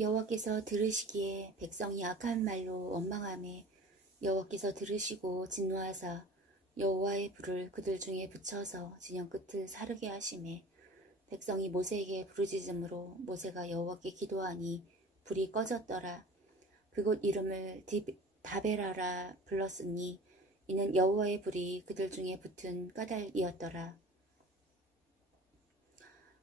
여호와께서 들으시기에 백성이 악한 말로 원망하매 여호와께서 들으시고 진노하사 여호와의 불을 그들 중에 붙여서 진영 끝을 사르게 하시매 백성이 모세에게 부르짖음으로 모세가 여호와께 기도하니 불이 꺼졌더라. 그곳 이름을 다베라라 불렀으니 이는 여호와의 불이 그들 중에 붙은 까닭이었더라.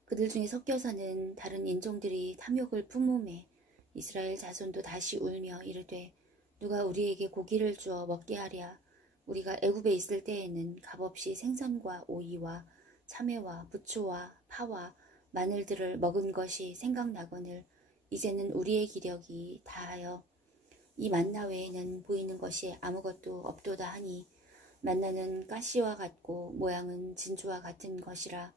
그들 중에 섞여서는 다른 인종들이 탐욕을 품음에 이스라엘 자손도 다시 울며 이르되 누가 우리에게 고기를 주어 먹게 하랴. 우리가 애굽에 있을 때에는 값없이 생선과 오이와 참외와 부초와 파와 마늘들을 먹은 것이 생각나거늘 이제는 우리의 기력이 다하여 이 만나 외에는 보이는 것이 아무것도 없도다 하니 만나는 가시와 같고 모양은 진주와 같은 것이라.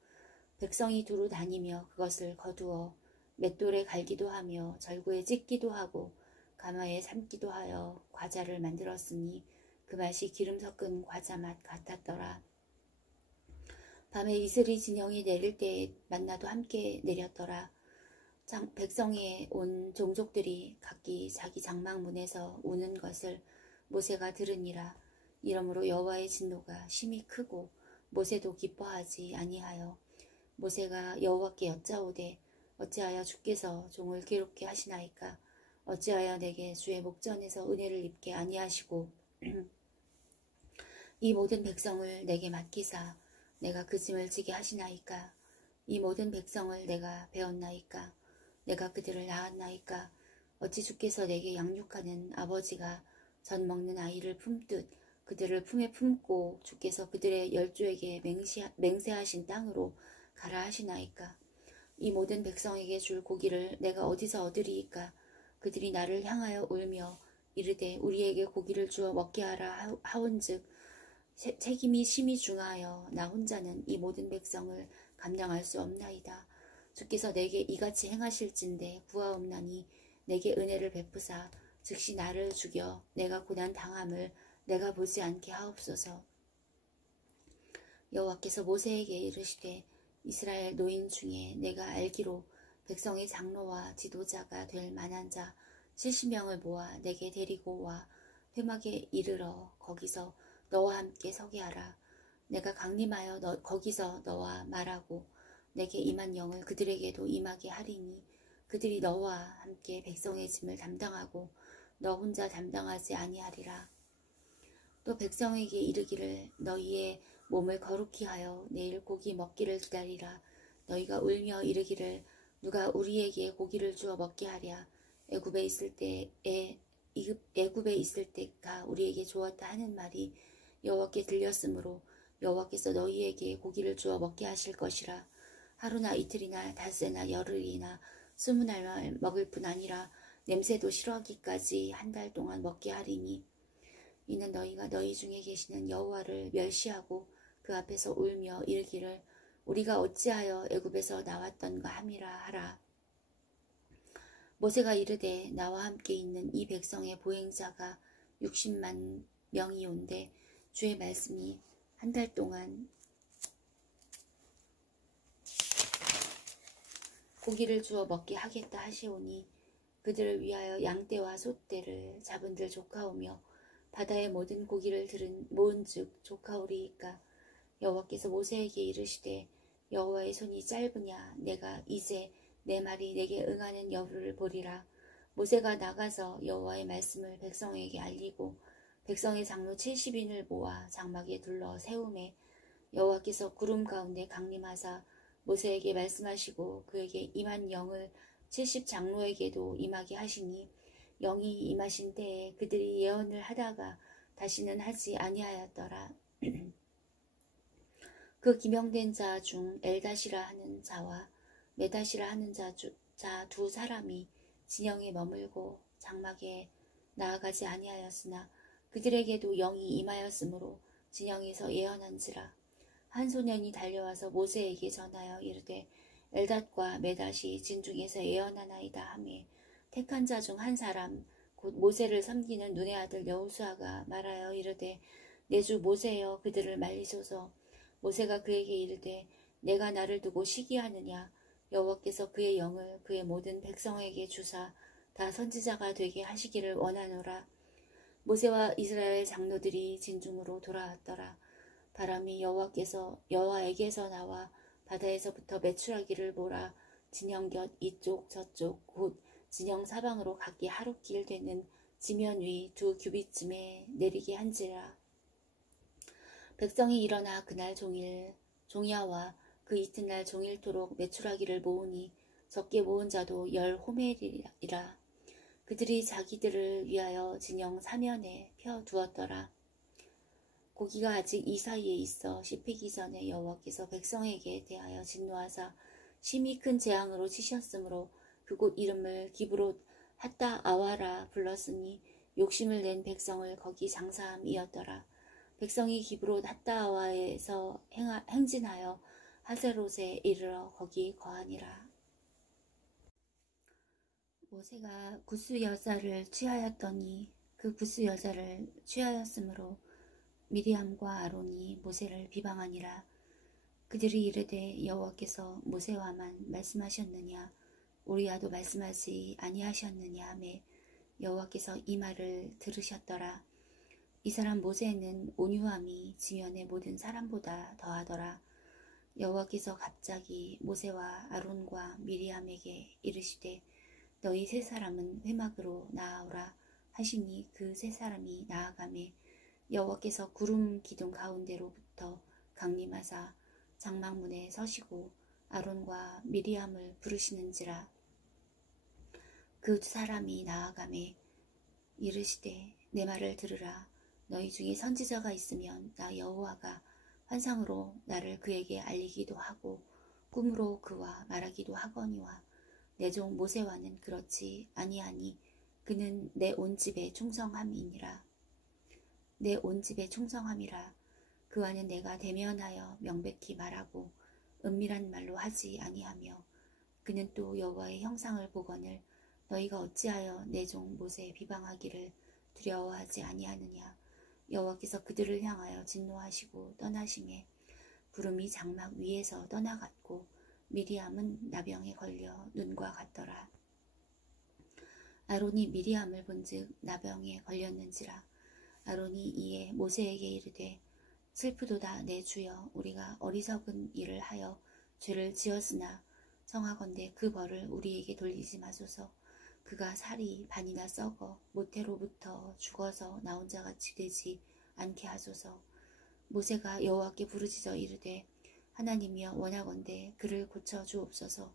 백성이 두루 다니며 그것을 거두어 맷돌에 갈기도 하며 절구에 찢기도 하고 가마에 삶기도 하여 과자를 만들었으니 그 맛이 기름 섞은 과자 맛 같았더라. 밤에 이슬이 진영이 내릴 때에 만나도 함께 내렸더라. 백성에 온 종족들이 각기 자기 장막문에서 우는 것을 모세가 들으니라. 이러므로 여호와의 진노가 심히 크고 모세도 기뻐하지 아니하여 모세가 여호와께 여짜오되 어찌하여 주께서 종을 괴롭게 하시나이까. 어찌하여 내게 주의 목전에서 은혜를 입게 아니하시고 이 모든 백성을 내게 맡기사 내가 그 짐을 지게 하시나이까. 이 모든 백성을 내가 배웠나이까. 내가 그들을 낳았나이까. 어찌 주께서 내게 양육하는 아버지가 젖 먹는 아이를 품듯 그들을 품에 품고 주께서 그들의 열조에게 맹세하신 땅으로 가라 하시나이까. 이 모든 백성에게 줄 고기를 내가 어디서 얻으리이까. 그들이 나를 향하여 울며 이르되 우리에게 고기를 주어 먹게 하라 하온즉 책임이 심히 중하여 나 혼자는 이 모든 백성을 감당할 수 없나이다. 주께서 내게 이같이 행하실진대 구하옵나니 내게 은혜를 베푸사 즉시 나를 죽여 내가 고난 당함을 내가 보지 않게 하옵소서. 여호와께서 모세에게 이르시되 이스라엘 노인 중에 내가 알기로 백성의 장로와 지도자가 될 만한 자 70명을 모아 내게 데리고 와 회막에 이르러 거기서 너와 함께 서게 하라. 내가 강림하여 거기서 너와 말하고 내게 임한 영을 그들에게도 임하게 하리니 그들이 너와 함께 백성의 짐을 담당하고 너 혼자 담당하지 아니하리라. 또 백성에게 이르기를 너희의 몸을 거룩히 하여 내일 고기 먹기를 기다리라. 너희가 울며 이르기를 누가 우리에게 고기를 주어 먹게 하랴. 애굽에 있을 때가 우리에게 좋았다 하는 말이 여호와께 들렸으므로 여호와께서 너희에게 고기를 주어 먹게 하실 것이라. 하루나 이틀이나 닷새나 열흘이나 20날 먹을 뿐 아니라 냄새도 싫어하기까지 한 달 동안 먹게 하리니 이는 너희가 너희 중에 계시는 여호와를 멸시하고 그 앞에서 울며 이르기를 우리가 어찌하여 애굽에서 나왔던가 함이라 하라. 모세가 이르되 나와 함께 있는 이 백성의 보행자가 60만 명이온데 주의 말씀이 한 달 동안 고기를 주어 먹게 하겠다 하시오니 그들을 위하여 양떼와 소떼를 잡은들 조카오며 바다의 모든 고기를 모은즉 조카오리이까. 여호와께서 모세에게 이르시되 여호와의 손이 짧으냐 내가 이제 내 말이 내게 응하는 여부를 보리라. 모세가 나가서 여호와의 말씀을 백성에게 알리고 백성의 장로 70인을 모아 장막에 둘러 세우매 여호와께서 구름 가운데 강림하사 모세에게 말씀하시고 그에게 임한 영을 70장로에게도 임하게 하시니 영이 임하신 때에 그들이 예언을 하다가 다시는 하지 아니하였더라. 그 기명된 자 중 엘다시라 하는 자와 메다시라 하는 자 두 사람이 진영에 머물고 장막에 나아가지 아니하였으나 그들에게도 영이 임하였으므로 진영에서 예언한지라. 한 소년이 달려와서 모세에게 전하여 이르되 엘닷과 메닷이 진중에서 예언하나이다 하매 택한 자 중 한 사람 곧 모세를 섬기는 눈의 아들 여호수아가 말하여 이르되 내 주 모세여 그들을 말리소서. 모세가 그에게 이르되 내가 나를 두고 시기하느냐. 여호와께서 그의 영을 그의 모든 백성에게 주사 다 선지자가 되게 하시기를 원하노라. 모세와 이스라엘 장로들이 진중으로 돌아왔더라. 바람이 여호와에게서 나와 바다에서부터 메추라기를 몰아 진영 곁 이쪽 저쪽 곧 진영 사방으로 각기 하루길 되는 지면 위 2규빗쯤에 내리게 한지라. 백성이 일어나 그날 종야와 그 이튿날 종일토록 메추라기를 모으니 적게 모은 자도 10호멜이라. 그들이 자기들을 위하여 진영 사면에 펴 두었더라. 고기가 아직 이 사이에 있어 씹히기 전에 여호와께서 백성에게 대하여 진노하사 심히 큰 재앙으로 치셨으므로 그곳 이름을 기브롯 핫다 아와라 불렀으니 욕심을 낸 백성을 거기 장사함이었더라. 백성이 기브롯 핫다 아와에서 행진하여 하세롯에 이르러 거기 거하니라. 모세가 구스 여자를 취하였더니 그 구스 여자를 취하였으므로 미리암과 아론이 모세를 비방하니라. 그들이 이르되 여호와께서 모세와만 말씀하셨느냐 우리와도 말씀하지 아니하셨느냐 하매 여호와께서 이 말을 들으셨더라. 이 사람 모세는 온유함이 지면의 모든 사람보다 더하더라. 여호와께서 갑자기 모세와 아론과 미리암에게 이르시되 너희 세 사람은 회막으로 나아오라 하시니 그 세 사람이 나아가매 여호와께서 구름 기둥 가운데로부터 강림하사 장막문에 서시고 아론과 미리암을 부르시는지라. 그 두 사람이 나아가매 이르시되 내 말을 들으라. 너희 중에 선지자가 있으면 나 여호와가 환상으로 나를 그에게 알리기도 하고 꿈으로 그와 말하기도 하거니와 내 종 모세와는 그렇지 아니하니 그는 내 온 집에 충성함이니라. 내 온 집에 충성함이라. 그와는 내가 대면하여 명백히 말하고 은밀한 말로 하지 아니하며 그는 또 여호와의 형상을 보거늘 너희가 어찌하여 내 종 모세 비방하기를 두려워하지 아니하느냐. 여호와께서 그들을 향하여 진노하시고 떠나심에 구름이 장막 위에서 떠나갔고 미리암은 나병에 걸려 눈과 같더라. 아론이 미리암을 본즉 나병에 걸렸는지라. 아론이 이에 모세에게 이르되 슬프도다 내 주여 우리가 어리석은 일을 하여 죄를 지었으나 청하건대 그 벌을 우리에게 돌리지 마소서. 그가 살이 반이나 썩어 모태로부터 죽어서 나온 자같이 되지 않게 하소서. 모세가 여호와께 부르짖어 이르되 하나님이여 원하건대 그를 고쳐 주옵소서.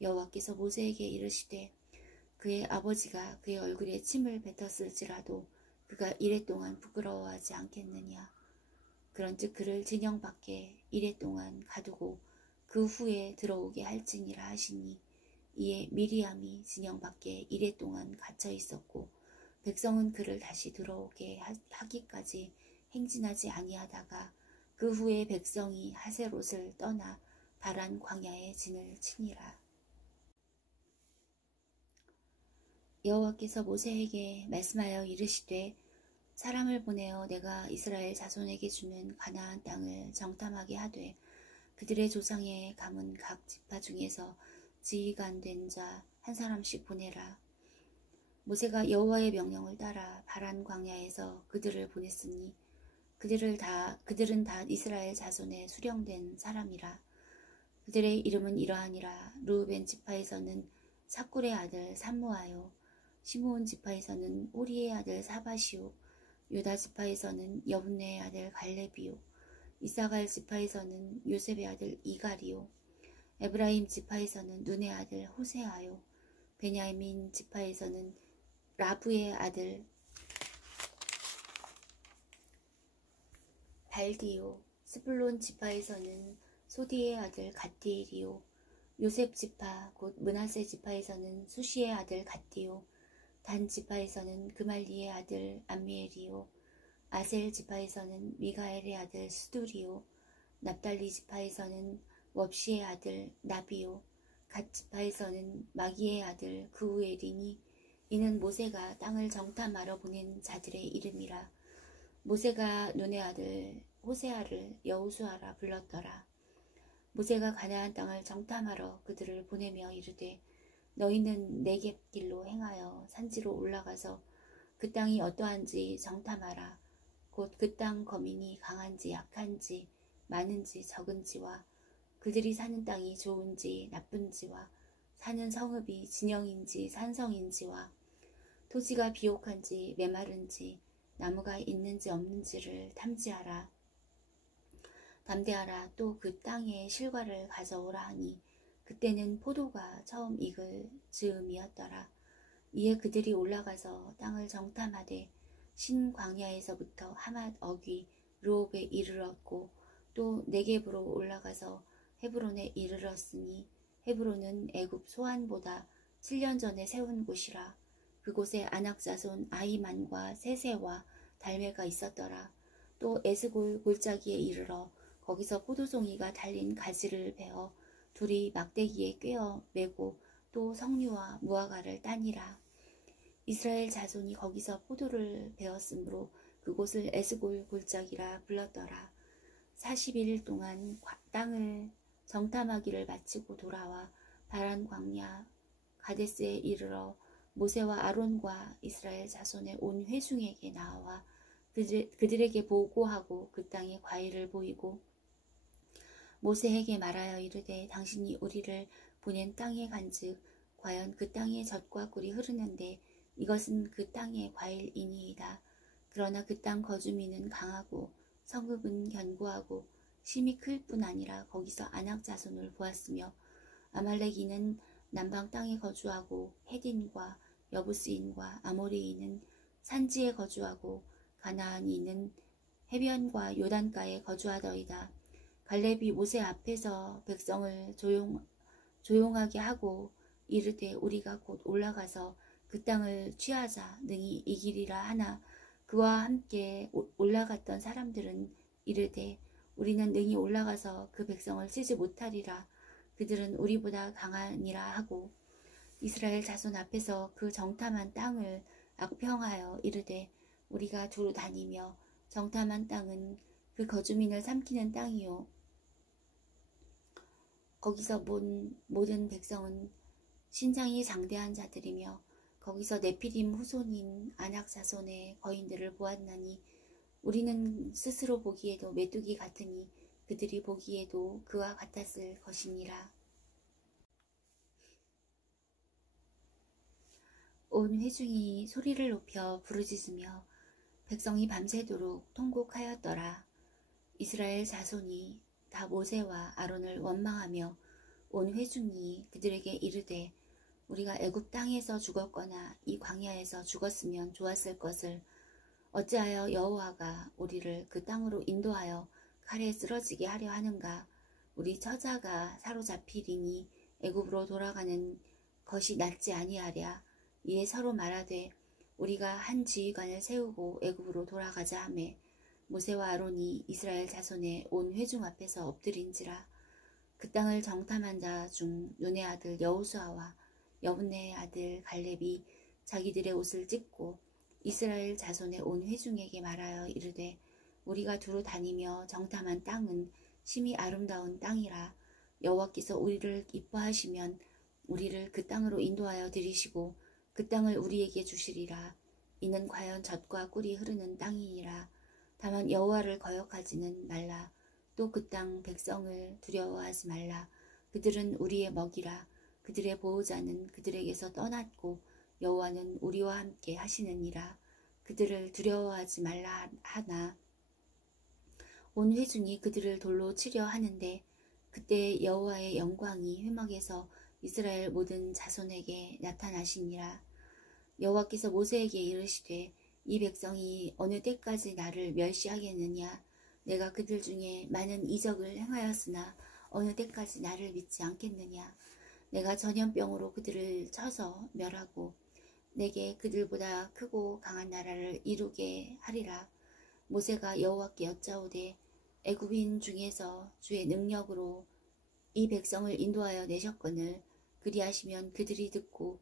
여호와께서 모세에게 이르시되 그의 아버지가 그의 얼굴에 침을 뱉었을지라도 그가 이레 동안 부끄러워하지 않겠느냐. 그런즉 그를 진영 밖에 이레 동안 가두고 그 후에 들어오게 할지니라 하시니 이에 미리암이 진영 밖에 이레 동안 갇혀 있었고 백성은 그를 다시 들어오게 하기까지 행진하지 아니하다가 그 후에 백성이 하세롯을 떠나 바란 광야에 진을 치니라. 여호와께서 모세에게 말씀하여 이르시되 사람을 보내어 내가 이스라엘 자손에게 주는 가나안 땅을 정탐하게 하되 그들의 조상의 가문 각 지파 중에서 지휘관 된 자 한 사람씩 보내라. 모세가 여호와의 명령을 따라 바란 광야에서 그들을 보냈으니 그들은 다 이스라엘 자손에 수령된 사람이라. 그들의 이름은 이러하니라. 루벤 지파에서는 사꿀의 아들 삼무아요. 시므온 지파에서는 호리의 아들 사바시오. 유다 지파에서는 여분네의 아들 갈렙이요. 이사갈 지파에서는 요셉의 아들 이갈이요. 에브라임 지파에서는 눈의 아들 호세아요. 베냐민 지파에서는 라브의 아들 발디요. 스불론 지파에서는 소디의 아들 갓디엘이요. 요셉 지파 곧 므낫세 지파에서는 수시의 아들 갓디요. 단 지파에서는 그말리의 아들 암미엘이요. 아셀 지파에서는 미가엘의 아들 스두리요. 납달리 지파에서는 왑시의 아들 나비요. 갓 지파에서는 마기의 아들 그우엘이니 이는 모세가 땅을 정탐하러 보낸 자들의 이름이라. 모세가 눈의 아들 호세아를 여호수아라 불렀더라. 모세가 가나안 땅을 정탐하러 그들을 보내며 이르되 너희는 네겝길로 행하여 산지로 올라가서 그 땅이 어떠한지 정탐하라. 곧 그 땅 거민이 강한지 약한지 많은지 적은지와 그들이 사는 땅이 좋은지 나쁜지와 사는 성읍이 진영인지 산성인지와 토지가 비옥한지 메마른지 나무가 있는지 없는지를 탐지하라. 담대하라. 또 그 땅의 실과를 가져오라 하니 그때는 포도가 처음 익을 즈음이었더라. 이에 그들이 올라가서 땅을 정탐하되 신 광야에서부터 하맛 어귀 르홉에 이르렀고 또 네겝으로 올라가서 헤브론에 이르렀으니 헤브론은 애굽 소안보다 7년 전에 세운 곳이라. 그곳에 아낙 자손 아히만과 세세와 달메가 있었더라. 또 에스골 골짜기에 이르러 거기서 포도송이가 달린 가지를 베어 둘이 막대기에 꿰어 메고 또 석류와 무화과를 따니라. 이스라엘 자손이 거기서 포도를 베었으므로 그곳을 에스골 골짜기라 불렀더라. 40일 동안 땅을 정탐하기를 마치고 돌아와 바란 광야 가데스에 이르러 모세와 아론과 이스라엘 자손의 온 회중에게 나와 그들에게 보고하고 그 땅의 과일을 보이고 모세에게 말하여 이르되 당신이 우리를 보낸 땅에 간즉 과연 그 땅에 젖과 꿀이 흐르는데 이것은 그 땅의 과일이니이다. 그러나 그 땅 거주민은 강하고 성읍은 견고하고 심이 클 뿐 아니라 거기서 아낙 자손을 보았으며 아말렉인은 남방 땅에 거주하고 헤딘과 여부스인과 아모리인은 산지에 거주하고 가나안인은 해변과 요단가에 거주하더이다. 갈렙이 모세 앞에서 백성을 조용하게 하고 이르되 우리가 곧 올라가서 그 땅을 취하자 능히 이기리라 하나 그와 함께 올라갔던 사람들은 이르되 우리는 능히 올라가서 그 백성을 치지 못하리라. 그들은 우리보다 강하니라 하고 이스라엘 자손 앞에서 그 정탐한 땅을 악평하여 이르되 우리가 두루 다니며 정탐한 땅은 그 거주민을 삼키는 땅이요 거기서 본 모든 백성은 신장이 장대한 자들이며 거기서 네피림 후손인 아낙 자손의 거인들을 보았나니 우리는 스스로 보기에도 메뚜기 같으니 그들이 보기에도 그와 같았을 것이니라. 온 회중이 소리를 높여 부르짖으며 백성이 밤새도록 통곡하였더라. 이스라엘 자손이 다 모세와 아론을 원망하며 온 회중이 그들에게 이르되 우리가 애굽 땅에서 죽었거나 이 광야에서 죽었으면 좋았을 것을 어찌하여 여호와가 우리를 그 땅으로 인도하여 칼에 쓰러지게 하려 하는가. 우리 처자가 사로잡히리니 애굽으로 돌아가는 것이 낫지 아니하랴. 이에 서로 말하되 우리가 한 지휘관을 세우고 애굽으로 돌아가자 하매 모세와 아론이 이스라엘 자손의 온 회중 앞에서 엎드린지라. 그 땅을 정탐한 자 중 눈의 아들 여호수아와 여분네의 아들 갈렙이 자기들의 옷을 찢고 이스라엘 자손의 온 회중에게 말하여 이르되 우리가 두루 다니며 정탐한 땅은 심히 아름다운 땅이라. 여호와께서 우리를 기뻐하시면 우리를 그 땅으로 인도하여 들이시고 그 땅을 우리에게 주시리라. 이는 과연 젖과 꿀이 흐르는 땅이니라. 다만 여호와를 거역하지는 말라. 또 그 땅 백성을 두려워하지 말라. 그들은 우리의 먹이라. 그들의 보호자는 그들에게서 떠났고 여호와는 우리와 함께 하시느니라. 그들을 두려워하지 말라 하나 온 회중이 그들을 돌로 치려 하는데 그때 여호와의 영광이 회막에서 이스라엘 모든 자손에게 나타나시니라. 여호와께서 모세에게 이르시되 이 백성이 어느 때까지 나를 멸시하겠느냐. 내가 그들 중에 많은 이적을 행하였으나 어느 때까지 나를 믿지 않겠느냐. 내가 전염병으로 그들을 쳐서 멸하고 내게 그들보다 크고 강한 나라를 이루게 하리라. 모세가 여호와께 여짜오되 애굽인 중에서 주의 능력으로 이 백성을 인도하여 내셨거늘 그리하시면 그들이 듣고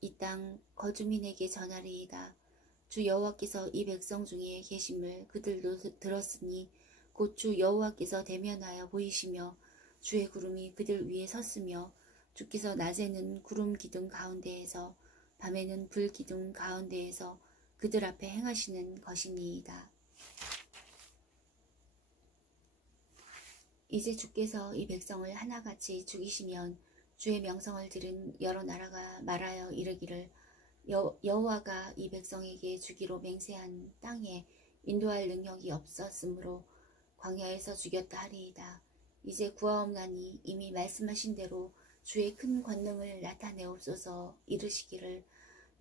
이 땅 거주민에게 전하리이다. 주 여호와께서 이 백성 중에 계심을 그들도 들었으니 곧 주 여호와께서 대면하여 보이시며 주의 구름이 그들 위에 섰으며 주께서 낮에는 구름 기둥 가운데에서 밤에는 불 기둥 가운데에서 그들 앞에 행하시는 것이니이다. 이제 주께서 이 백성을 하나같이 죽이시면 주의 명성을 들은 여러 나라가 말하여 이르기를 여호와가 이 백성에게 주기로 맹세한 땅에 인도할 능력이 없었으므로 광야에서 죽였다 하리이다. 이제 구하옵나니 이미 말씀하신 대로 주의 큰 권능을 나타내옵소서. 이르시기를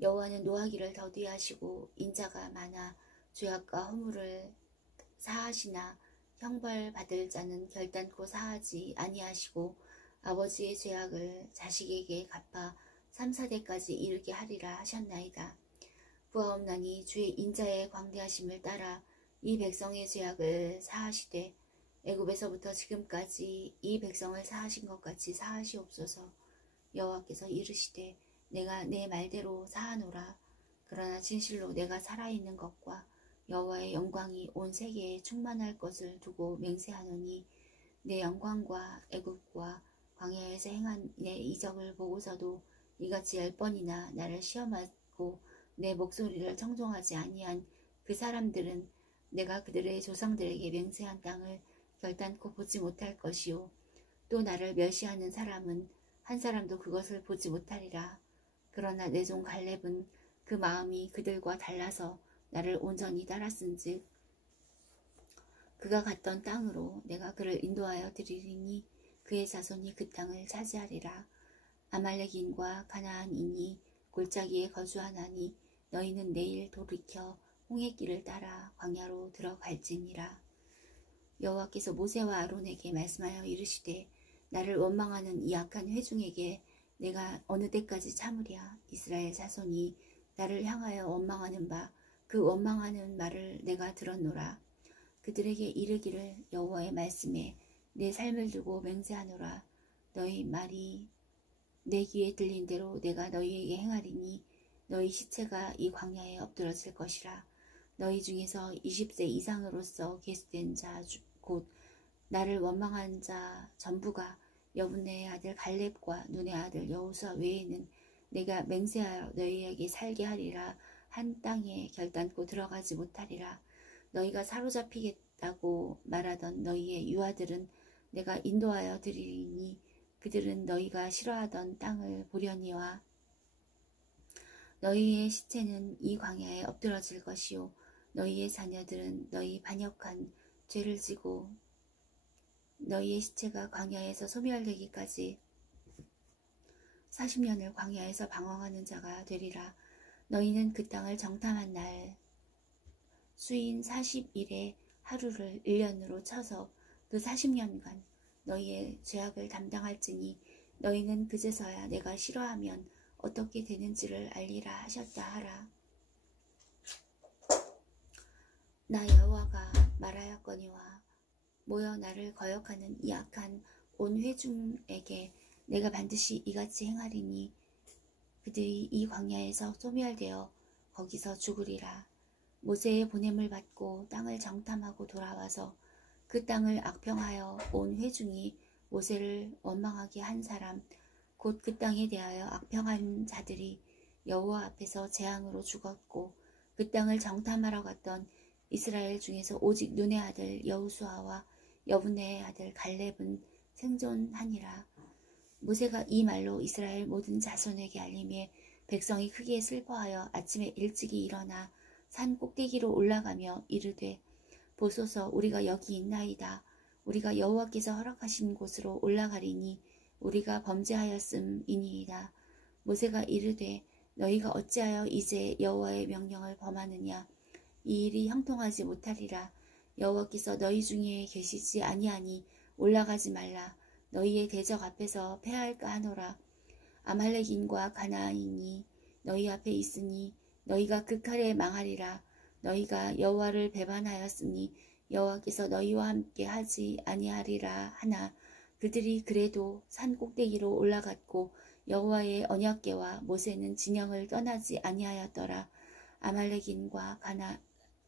여호와는 노하기를 더디하시고 인자가 많아 죄악과 허물을 사하시나 형벌받을 자는 결단코 사하지 아니하시고 아버지의 죄악을 자식에게 갚아 3, 4대까지 이르게 하리라 하셨나이다. 구하옵나니 주의 인자의 광대하심을 따라 이 백성의 죄악을 사하시되 애굽에서부터 지금까지 이 백성을 사하신 것 같이 사하시옵소서. 여호와께서 이르시되 내가 내 말대로 사하노라. 그러나 진실로 내가 살아있는 것과 여호와의 영광이 온 세계에 충만할 것을 두고 맹세하노니 내 영광과 애굽과 광야에서 행한 내 이적을 보고서도 이같이 10번이나 나를 시험하고 내 목소리를 청종하지 아니한 그 사람들은 내가 그들의 조상들에게 맹세한 땅을 결단코 보지 못할 것이요 또 나를 멸시하는 사람은 한 사람도 그것을 보지 못하리라. 그러나 내 종 갈렙은 그 마음이 그들과 달라서 나를 온전히 따랐은즉 그가 갔던 땅으로 내가 그를 인도하여 드리리니 그의 자손이 그 땅을 차지하리라. 아말렉인과 가나안인이 골짜기에 거주하나니 너희는 내일 돌이켜 홍해길을 따라 광야로 들어갈지니라. 여호와께서 모세와 아론에게 말씀하여 이르시되 나를 원망하는 이 악한 회중에게 내가 어느 때까지 참으랴. 이스라엘 자손이 나를 향하여 원망하는 바 그 원망하는 말을 내가 들었노라. 그들에게 이르기를 여호와의 말씀에 내 삶을 두고 맹세하노라. 너희 말이 내 귀에 들린 대로 내가 너희에게 행하리니 너희 시체가 이 광야에 엎드러질 것이라. 너희 중에서 20세 이상으로서 계수된 자 곧 나를 원망한 자 전부가 여분네의 아들 갈렙과 눈의 아들 여호수아 외에는 내가 맹세하여 너희에게 살게 하리라 한 땅에 결단코 들어가지 못하리라. 너희가 사로잡히겠다고 말하던 너희의 유아들은 내가 인도하여 드리리니 그들은 너희가 싫어하던 땅을 보려니와 너희의 시체는 이 광야에 엎드러질 것이요 너희의 자녀들은 너희 반역한 죄를 지고 너희의 시체가 광야에서 소멸되기까지 40년을 광야에서 방황하는 자가 되리라. 너희는 그 땅을 정탐한 날 수인 40일의 하루를 1년으로 쳐서 그 40년간 너희의 죄악을 담당할지니 너희는 그제서야 내가 싫어하면 어떻게 되는지를 알리라 하셨다 하라. 나 여호와가 말하였거니와 모여 나를 거역하는 이 악한 온 회중에게 내가 반드시 이같이 행하리니 그들이 이 광야에서 소멸되어 거기서 죽으리라. 모세의 보냄을 받고 땅을 정탐하고 돌아와서 그 땅을 악평하여 온 회중이 모세를 원망하게 한 사람 곧 그 땅에 대하여 악평한 자들이 여호와 앞에서 재앙으로 죽었고 그 땅을 정탐하러 갔던 이스라엘 중에서 오직 눈의 아들 여호수아와 여분네의 아들 갈렙은 생존하니라. 모세가 이 말로 이스라엘 모든 자손에게 알림해 백성이 크게 슬퍼하여 아침에 일찍이 일어나 산 꼭대기로 올라가며 이르되 보소서 우리가 여기 있나이다. 우리가 여호와께서 허락하신 곳으로 올라가리니 우리가 범죄하였음이니이다. 모세가 이르되 너희가 어찌하여 이제 여호와의 명령을 범하느냐. 이 일이 형통하지 못하리라. 여호와께서 너희 중에 계시지 아니하니 올라가지 말라. 너희의 대적 앞에서 패할까 하노라. 아말렉인과 가나안인이 너희 앞에 있으니 너희가 극할에 망하리라. 너희가 여호와를 배반하였으니 여호와께서 너희와 함께 하지 아니하리라 하나 그들이 그래도 산 꼭대기로 올라갔고 여호와의 언약궤와 모세는 진영을 떠나지 아니하였더라.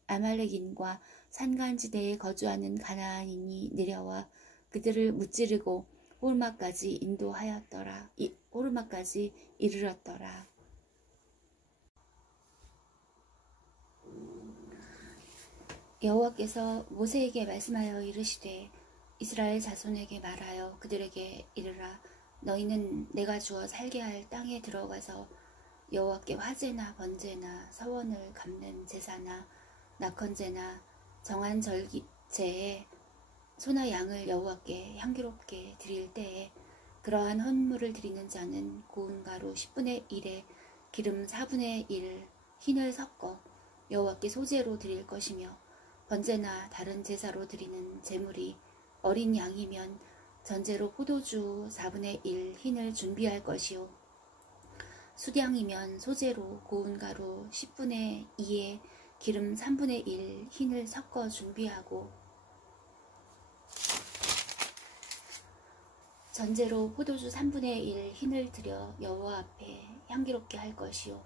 아말렉인과 산간지대에 거주하는 가나안인이 내려와 그들을 무찌르고 홀마까지 인도하였더라. 호르마까지 이르렀더라. 여호와께서 모세에게 말씀하여 이르시되 이스라엘 자손에게 말하여 그들에게 이르라. 너희는 내가 주어 살게 할 땅에 들어가서 여호와께 화제나 번제나 서원을 갚는 제사나 낙헌제나 정한 절기제에 소나 양을 여호와께 향기롭게 드릴 때에 그러한 헌물을 드리는 자는 고운 가루 10분의 1에 기름 4분의 1 흰을 섞어 여호와께 소제로 드릴 것이며 번제나 다른 제사로 드리는 제물이 어린 양이면 전제로 포도주 4분의 1 흰을 준비할 것이요 수량이면 소제로 고운 가루 10분의 2에 기름 3분의 1 흰을 섞어 준비하고 전제로 포도주 3분의 1 흰을 들여 여호와 앞에 향기롭게 할 것이요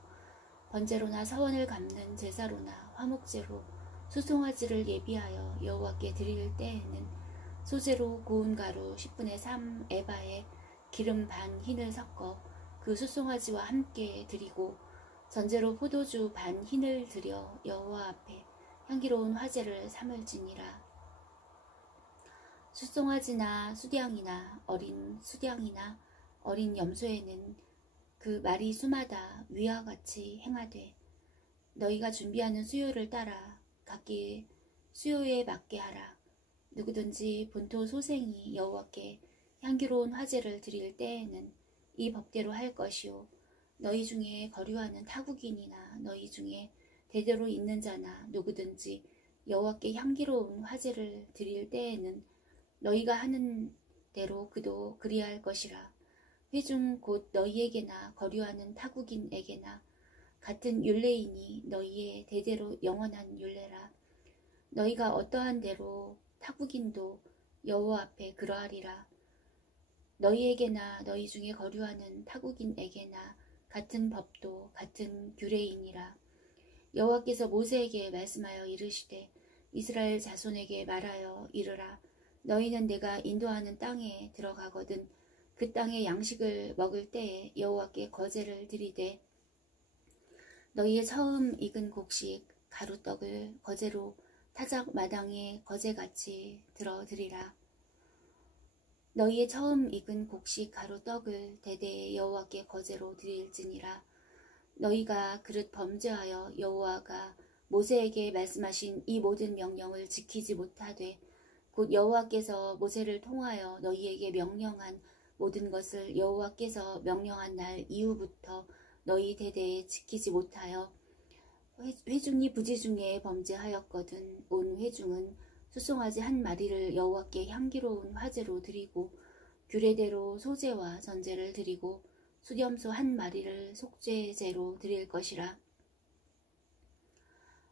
번제로나 서원을 갚는 제사로나 화목제로 수송아지를 예비하여 여호와께 드릴 때에는 소제로 고운 가루 10분의 3 에바에 기름 반 흰을 섞어 그 수송아지와 함께 드리고 전제로 포도주 반 흰을 들여 여호와 앞에 향기로운 화제를 삼을지니라. 수송아지나 수량이나 어린 수량이나 어린 염소에는 그 마리 수마다 위와 같이 행하되 너희가 준비하는 수요를 따라 각기 수요에 맞게 하라. 누구든지 본토 소생이 여호와께 향기로운 화제를 드릴 때에는 이 법대로 할 것이요 너희 중에 거류하는 타국인이나 너희 중에 대대로 있는 자나 누구든지 여호와께 향기로운 화제를 드릴 때에는 너희가 하는 대로 그도 그리할 것이라. 회중 곧 너희에게나 거류하는 타국인에게나 같은 율례이니 너희의 대대로 영원한 율례라. 너희가 어떠한 대로 타국인도 여호와 앞에 그러하리라. 너희에게나 너희 중에 거류하는 타국인에게나 같은 법도 같은 규례이니라. 여호와께서 모세에게 말씀하여 이르시되 이스라엘 자손에게 말하여 이르라. 너희는 내가 인도하는 땅에 들어가거든 그 땅의 양식을 먹을 때에 여호와께 거제를 드리되 너희의 처음 익은 곡식 가루떡을 거제로 타작 마당에 거제같이 들어 드리라. 너희의 처음 익은 곡식 가루떡을 대대에 여호와께 거제로 드릴지니라. 너희가 그릇 범죄하여 여호와가 모세에게 말씀하신 이 모든 명령을 지키지 못하되 곧 여호와께서 모세를 통하여 너희에게 명령한 모든 것을 여호와께서 명령한 날 이후부터 너희 대대에 지키지 못하여 회중이 부지 중에 범죄하였거든 온 회중은 수송아지 한 마리를 여호와께 향기로운 화제로 드리고 규례대로 소제와 전제를 드리고 수렴소 한 마리를 속죄제로 드릴 것이라.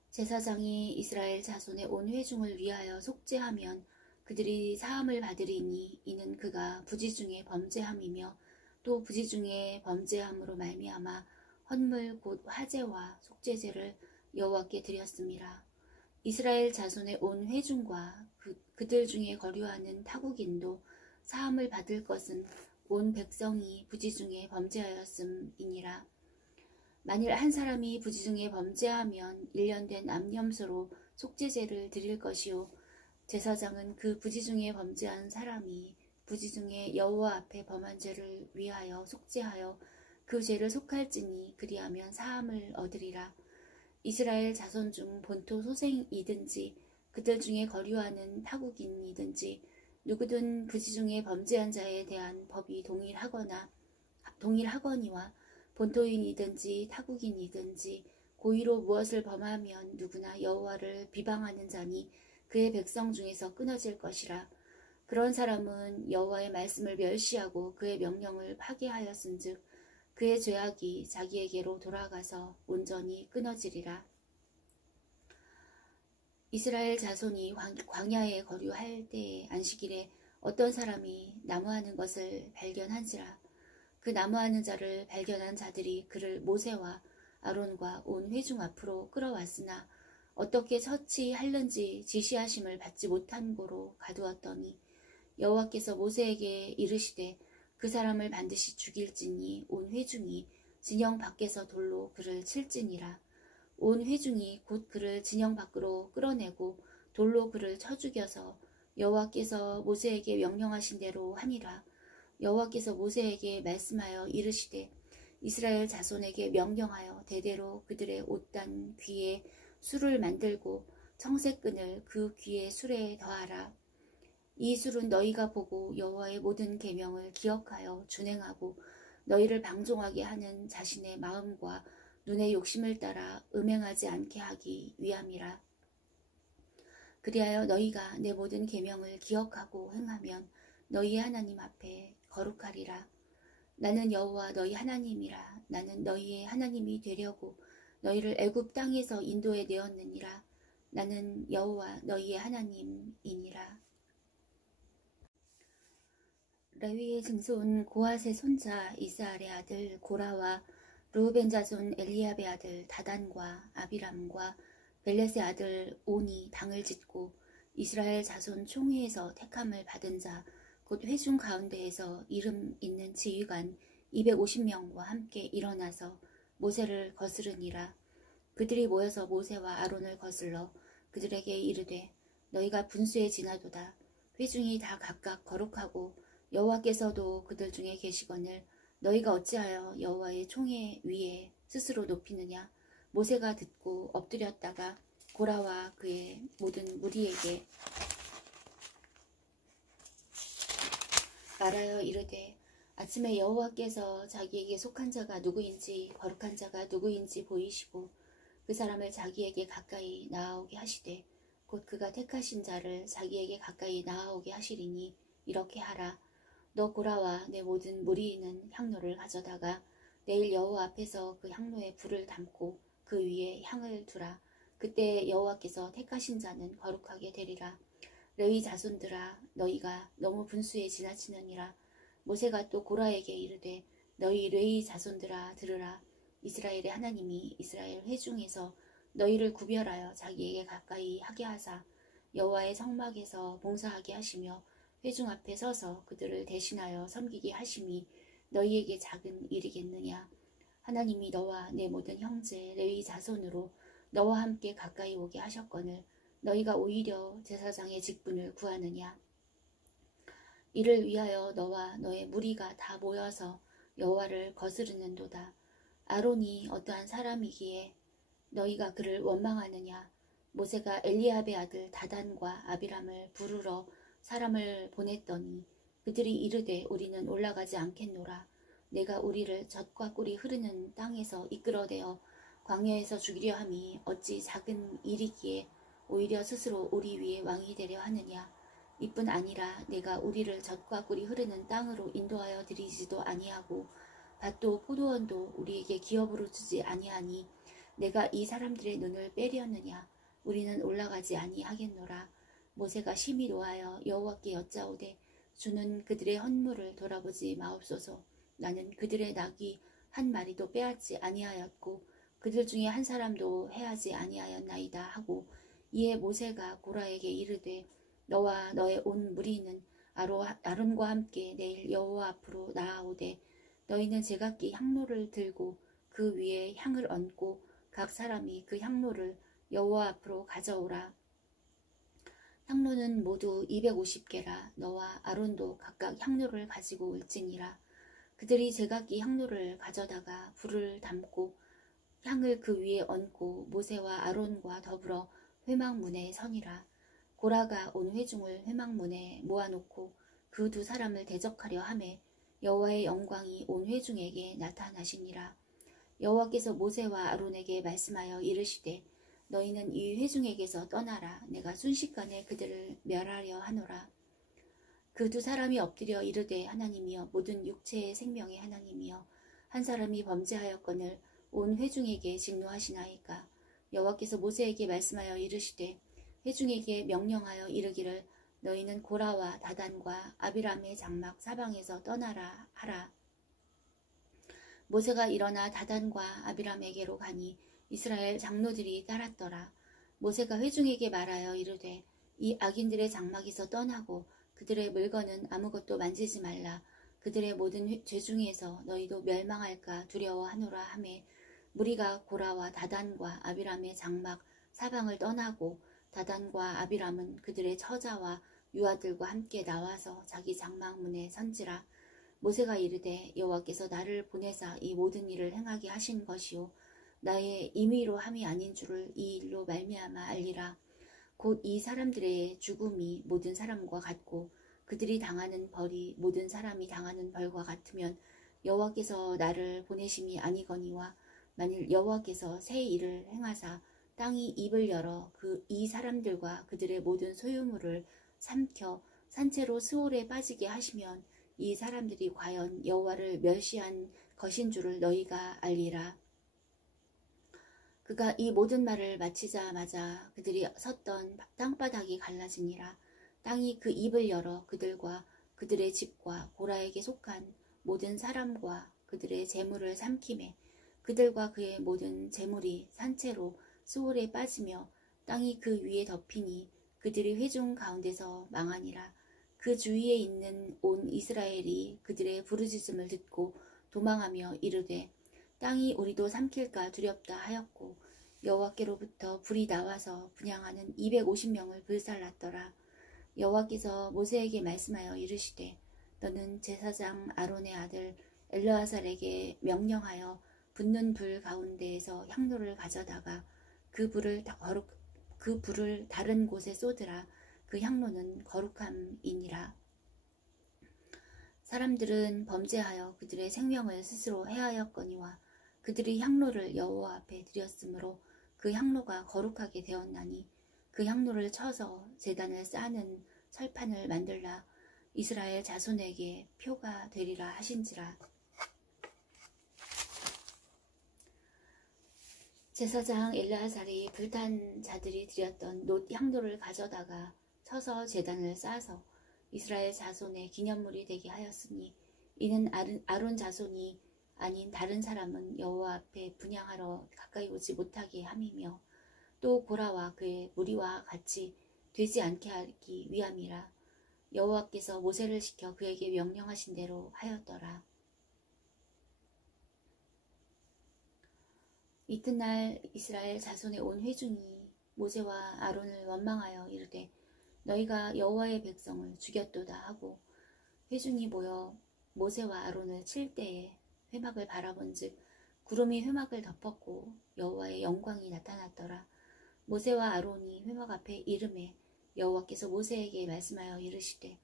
제사장이 이스라엘 자손의 온 회중을 위하여 속죄하면 그들이 사함을 받으리니 이는 그가 부지 중에 범죄함이며 또 부지 중에 범죄함으로 말미암아 헌물 곧 화제와 속죄제를 여호와께 드렸음이라. 이스라엘 자손의 온 회중과 그들 중에 거류하는 타국인도 사함을 받을 것은 온 백성이 부지 중에 범죄하였음이니라. 만일 한 사람이 부지 중에 범죄하면 1년 된 암염소로 속죄제를 드릴 것이요 제사장은 그 부지 중에 범죄한 사람이 부지 중에 여호와 앞에 범한 죄를 위하여 속죄하여 그 죄를 속할지니 그리하면 사함을 얻으리라. 이스라엘 자손 중 본토 소생이든지 그들 중에 거류하는 타국인이든지 누구든 부지 중에 범죄한 자에 대한 법이 동일하거니와 본토인이든지 타국인이든지 고의로 무엇을 범하면 누구나 여호와를 비방하는 자니 그의 백성 중에서 끊어질 것이라. 그런 사람은 여호와의 말씀을 멸시하고 그의 명령을 파괴하였은즉 그의 죄악이 자기에게로 돌아가서 온전히 끊어지리라. 이스라엘 자손이 광야에 거류할 때에 안식일에 어떤 사람이 나무하는 것을 발견한지라. 그 나무하는 자를 발견한 자들이 그를 모세와 아론과 온 회중 앞으로 끌어왔으나 어떻게 처치할는지 지시하심을 받지 못한 고로 가두었더니 여호와께서 모세에게 이르시되 그 사람을 반드시 죽일지니 온 회중이 진영 밖에서 돌로 그를 칠지니라. 온 회중이 곧 그를 진영 밖으로 끌어내고 돌로 그를 쳐 죽여서 여호와께서 모세에게 명령하신 대로 하니라. 여호와께서 모세에게 말씀하여 이르시되 이스라엘 자손에게 명령하여 대대로 그들의 옷단 귀에 술을 만들고 청색끈을 그 귀의 술에 더하라. 이 술은 너희가 보고 여호와의 모든 계명을 기억하여 준행하고 너희를 방종하게 하는 자신의 마음과 눈의 욕심을 따라 음행하지 않게 하기 위함이라. 그리하여 너희가 내 모든 계명을 기억하고 행하면 너희의 하나님 앞에 거룩하리라. 나는 여호와 너희 하나님이라. 나는 너희의 하나님이 되려고 너희를 애굽 땅에서 인도해 내었느니라. 나는 여호와 너희의 하나님이니라. 레위의 증손 고핫의 손자 이스할의 아들 고라와 르우벤 자손 엘리압의 아들 다단과 아비람과 벨렛의 아들 온이 당을 짓고 이스라엘 자손 총회에서 택함을 받은 자 곧 회중 가운데에서 이름 있는 지휘관 250명과 함께 일어나서 모세를 거스르니라. 그들이 모여서 모세와 아론을 거슬러 그들에게 이르되 너희가 분수에 지나도다. 회중이 다 각각 거룩하고 여호와께서도 그들 중에 계시거늘 너희가 어찌하여 여호와의 총회 위에 스스로 높이느냐. 모세가 듣고 엎드렸다가 고라와 그의 모든 무리에게 말하여 이르되 아침에 여호와께서 자기에게 속한 자가 누구인지 거룩한 자가 누구인지 보이시고 그 사람을 자기에게 가까이 나아오게 하시되 곧 그가 택하신 자를 자기에게 가까이 나아오게 하시리니 이렇게 하라. 너 고라와 내 모든 무리는 향로를 가져다가 내일 여호와 앞에서 그 향로에 불을 담고 그 위에 향을 두라. 그때 여호와께서 택하신 자는 거룩하게 되리라. 레위 자손들아 너희가 너무 분수에 지나치느니라. 모세가 또 고라에게 이르되 너희 레위 자손들아 들으라. 이스라엘의 하나님이 이스라엘 회중에서 너희를 구별하여 자기에게 가까이 하게 하사 여호와의 성막에서 봉사하게 하시며 회중 앞에 서서 그들을 대신하여 섬기게 하심이 너희에게 작은 일이겠느냐. 하나님이 너와 내 모든 형제 레위 자손으로 너와 함께 가까이 오게 하셨거늘 너희가 오히려 제사장의 직분을 구하느냐. 이를 위하여 너와 너의 무리가 다 모여서 여호와를 거스르는도다. 아론이 어떠한 사람이기에 너희가 그를 원망하느냐. 모세가 엘리압의 아들 다단과 아비람을 부르러 사람을 보냈더니 그들이 이르되 우리는 올라가지 않겠노라. 내가 우리를 젖과 꿀이 흐르는 땅에서 이끌어내어 광야에서 죽이려 함이 어찌 작은 일이기에 오히려 스스로 우리 위에 왕이 되려 하느냐. 이뿐 아니라 내가 우리를 젖과 꿀이 흐르는 땅으로 인도하여 드리지도 아니하고 밭도 포도원도 우리에게 기업으로 주지 아니하니 내가 이 사람들의 눈을 빼려느냐. 우리는 올라가지 아니하겠노라. 모세가 심히 노하여 여호와께 여짜오되 주는 그들의 헌물을 돌아보지 마옵소서. 나는 그들의 낙이 한 마리도 빼앗지 아니하였고 그들 중에 한 사람도 해하지 아니하였나이다 하고 이에 모세가 고라에게 이르되 너와 너의 온 무리는 아론과 함께 내일 여호와 앞으로 나아오되 너희는 제각기 향로를 들고 그 위에 향을 얹고 각 사람이 그 향로를 여호와 앞으로 가져오라. 향로는 모두 250개라. 너와 아론도 각각 향로를 가지고 올지니라. 그들이 제각기 향로를 가져다가 불을 담고 향을 그 위에 얹고 모세와 아론과 더불어 회막문에 서니라. 고라가 온 회중을 회막문에 모아놓고 그 두 사람을 대적하려 하매 여호와의 영광이 온 회중에게 나타나시니라. 여호와께서 모세와 아론에게 말씀하여 이르시되 너희는 이 회중에게서 떠나라. 내가 순식간에 그들을 멸하려 하노라. 그 두 사람이 엎드려 이르되 하나님이여 모든 육체의 생명의 하나님이여 한 사람이 범죄하였거늘 온 회중에게 직노하시나이까. 여호와께서 모세에게 말씀하여 이르시되 회중에게 명령하여 이르기를 너희는 고라와 다단과 아비람의 장막 사방에서 떠나라 하라. 모세가 일어나 다단과 아비람에게로 가니 이스라엘 장로들이 따랐더라. 모세가 회중에게 말하여 이르되 이 악인들의 장막에서 떠나고 그들의 물건은 아무것도 만지지 말라. 그들의 모든 죄 중에서 너희도 멸망할까 두려워하노라 하매 무리가 고라와 다단과 아비람의 장막 사방을 떠나고 다단과 아비람은 그들의 처자와 유아들과 함께 나와서 자기 장막문에 선지라. 모세가 이르되 여호와께서 나를 보내사 이 모든 일을 행하게 하신 것이요 나의 임의로 함이 아닌 줄을 이 일로 말미암아 알리라. 곧 이 사람들의 죽음이 모든 사람과 같고 그들이 당하는 벌이 모든 사람이 당하는 벌과 같으면 여호와께서 나를 보내심이 아니거니와 만일 여호와께서 새 일을 행하사 땅이 입을 열어 이 사람들과 그들의 모든 소유물을 삼켜 산채로 스올에 빠지게 하시면 이 사람들이 과연 여호와를 멸시한 것인 줄을 너희가 알리라. 그가 이 모든 말을 마치자마자 그들이 섰던 땅바닥이 갈라지니라. 땅이 그 입을 열어 그들과 그들의 집과 고라에게 속한 모든 사람과 그들의 재물을 삼키매 그들과 그의 모든 재물이 산채로 스올에 빠지며 땅이 그 위에 덮이니 그들이 회중 가운데서 망하니라. 그 주위에 있는 온 이스라엘이 그들의 부르짖음을 듣고 도망하며 이르되 땅이 우리도 삼킬까 두렵다 하였고 여호와께로부터 불이 나와서 분향하는 250명을 불살랐더라. 여호와께서 모세에게 말씀하여 이르시되 너는 제사장 아론의 아들 엘르아살에게 명령하여 붙는 불 가운데에서 향로를 가져다가 그 불을 다른 곳에 쏟으라. 그 향로는 거룩함이니라. 사람들은 범죄하여 그들의 생명을 스스로 해하였거니와 그들이 향로를 여호와 앞에 드렸으므로 그 향로가 거룩하게 되었나니 그 향로를 쳐서 제단을 쌓는 철판을 만들라. 이스라엘 자손에게 표가 되리라 하신지라. 제사장 엘르아살이 불탄 자들이 드렸던 놋 향로를 가져다가 쳐서 제단을 쌓아서 이스라엘 자손의 기념물이 되게 하였으니 이는 아론 자손이 아닌 다른 사람은 여호와 앞에 분향하러 가까이 오지 못하게 함이며 또 고라와 그의 무리와 같이 되지 않게 하기 위함이라. 여호와께서 모세를 시켜 그에게 명령하신 대로 하였더라. 이튿날 이스라엘 자손의 온 회중이 모세와 아론을 원망하여 이르되 너희가 여호와의 백성을 죽였도다 하고 회중이 모여 모세와 아론을 칠 때에 회막을 바라본즉 구름이 회막을 덮었고 여호와의 영광이 나타났더라. 모세와 아론이 회막 앞에 이르매 여호와께서 모세에게 말씀하여 이르시되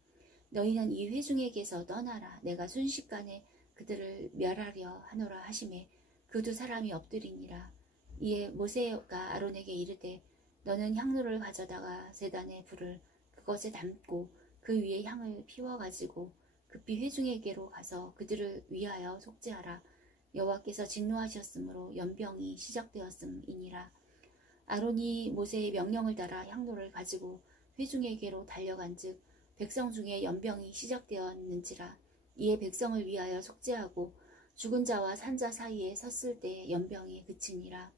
너희는 이 회중에게서 떠나라. 내가 순식간에 그들을 멸하려 하노라 하시매 그 두 사람이 엎드리니라. 이에 모세가 아론에게 이르되 너는 향로를 가져다가 제단의 불을 그것에 담고 그 위에 향을 피워가지고 급히 회중에게로 가서 그들을 위하여 속죄하라. 여호와께서 진노하셨으므로 연병이 시작되었음이니라. 아론이 모세의 명령을 따라 향로를 가지고 회중에게로 달려간즉 백성 중에 연병이 시작되었는지라. 이에 백성을 위하여 속죄하고 죽은 자와 산 자 사이에 섰을 때 연병이 그치니라.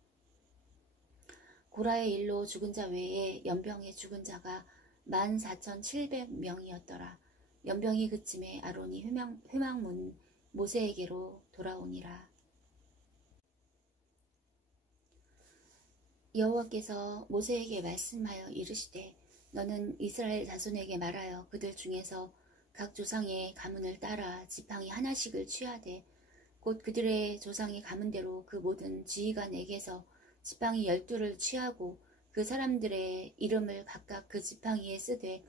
고라의 일로 죽은 자 외에 연병에 죽은 자가 14,700명이었더라. 연병이 그침에 아론이 회막문 모세에게로 돌아오니라. 여호와께서 모세에게 말씀하여 이르시되 너는 이스라엘 자손에게 말하여 그들 중에서 각 조상의 가문을 따라 지팡이 하나씩을 취하되 곧 그들의 조상의 가문대로 그 모든 지휘관에게서 지팡이 12를 취하고 그 사람들의 이름을 각각 그 지팡이에 쓰되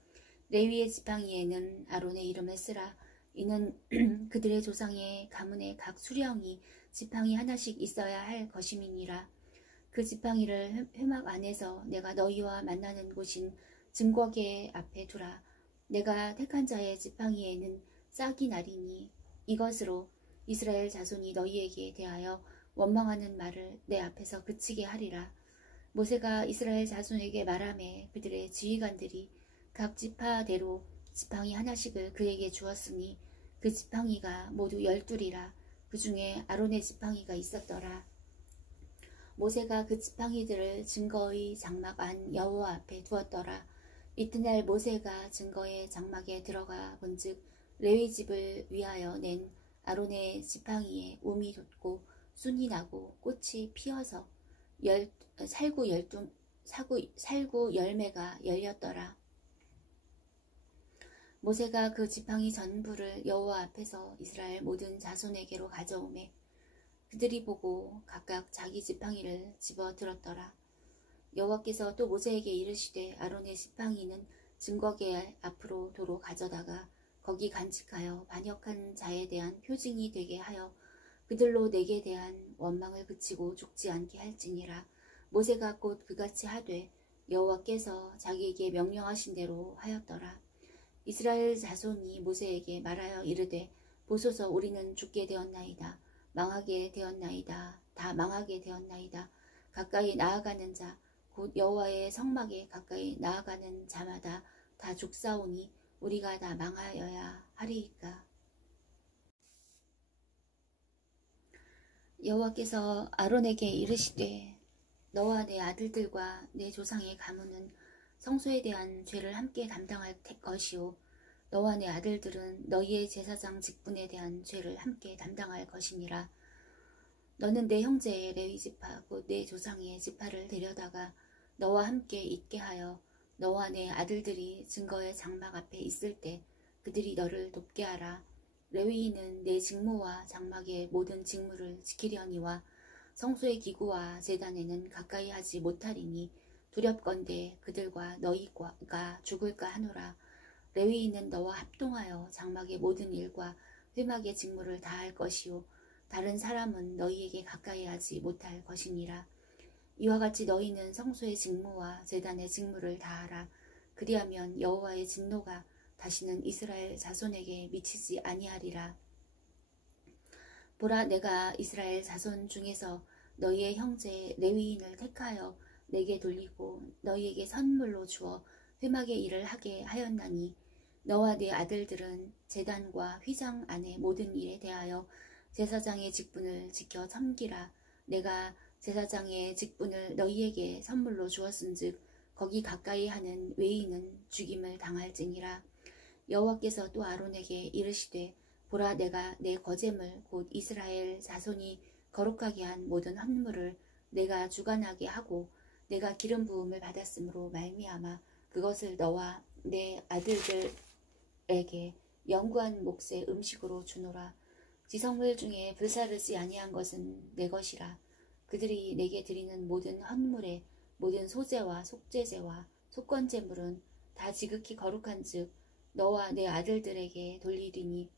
레위의 지팡이에는 아론의 이름을 쓰라. 이는 그들의 조상의 가문의 각 수령이 지팡이 하나씩 있어야 할 것임이니라. 그 지팡이를 회막 안에서 내가 너희와 만나는 곳인 증거계 앞에 두라. 내가 택한 자의 지팡이에는 싹이 나리니 이것으로 이스라엘 자손이 너희에게 대하여 원망하는 말을 내 앞에서 그치게 하리라. 모세가 이스라엘 자손에게 말하매 그들의 지휘관들이 각 지파대로 지팡이 하나씩을 그에게 주었으니 그 지팡이가 모두 12이라. 그 중에 아론의 지팡이가 있었더라. 모세가 그 지팡이들을 증거의 장막 안 여호와 앞에 두었더라. 이튿날 모세가 증거의 장막에 들어가 본즉 레위 집을 위하여 낸 아론의 지팡이에 움이 돋고 순이 나고 꽃이 피어서 살구 열매가 열렸더라. 모세가 그 지팡이 전부를 여호와 앞에서 이스라엘 모든 자손에게로 가져오매 그들이 보고 각각 자기 지팡이를 집어 들었더라. 여호와께서 또 모세에게 이르시되 아론의 지팡이는 증거궤 앞으로 도로 가져다가 거기 간직하여 반역한 자에 대한 표징이 되게 하여 그들로 내게 대한 원망을 그치고 죽지 않게 할지니라. 모세가 곧 그같이 하되 여호와께서 자기에게 명령하신 대로 하였더라. 이스라엘 자손이 모세에게 말하여 이르되 보소서 우리는 죽게 되었나이다. 망하게 되었나이다. 다 망하게 되었나이다. 가까이 나아가는 자 곧 여호와의 성막에 가까이 나아가는 자마다 다 죽사오니 우리가 다 망하여야 하리이까. 여호와께서 아론에게 이르시되 너와 내 아들들과 내 조상의 가문은 성소에 대한 죄를 함께 담당할 것이요 너와 내 아들들은 너희의 제사장 직분에 대한 죄를 함께 담당할 것이니라. 너는 내 형제의 레위 지파 곧 내 조상의 지파를 데려다가 너와 함께 있게 하여 너와 내 아들들이 증거의 장막 앞에 있을 때 그들이 너를 돕게 하라. 레위인은 내 직무와 장막의 모든 직무를 지키려니와 성소의 기구와 제단에는 가까이 하지 못하리니 두렵건대 그들과 너희가 죽을까 하노라. 레위인은 너와 합동하여 장막의 모든 일과 회막의 직무를 다할 것이요 다른 사람은 너희에게 가까이 하지 못할 것이니라. 이와 같이 너희는 성소의 직무와 제단의 직무를 다하라. 그리하면 여호와의 진노가 다시는 이스라엘 자손에게 미치지 아니하리라. 보라 내가 이스라엘 자손 중에서 너희의 형제 레위인을 택하여 내게 돌리고 너희에게 선물로 주어 회막의 일을 하게 하였나니 너와 네 아들들은 제단과 휘장 안의 모든 일에 대하여 제사장의 직분을 지켜 섬기라. 내가 제사장의 직분을 너희에게 선물로 주었은즉 거기 가까이 하는 외인은 죽임을 당할지니라. 여호와께서 또 아론에게 이르시되 보라 내가 내 거제물 곧 이스라엘 자손이 거룩하게 한 모든 헌물을 내가 주관하게 하고 내가 기름 부음을 받았으므로 말미암아 그것을 너와 내 아들들에게 영구한 몫의 음식으로 주노라. 지성물 중에 불사르지 아니한 것은 내 것이라. 그들이 내게 드리는 모든 헌물의 모든 소제와 속죄제와 속건제물은 다 지극히 거룩한즉 너와 내 아들들에게 돌리리니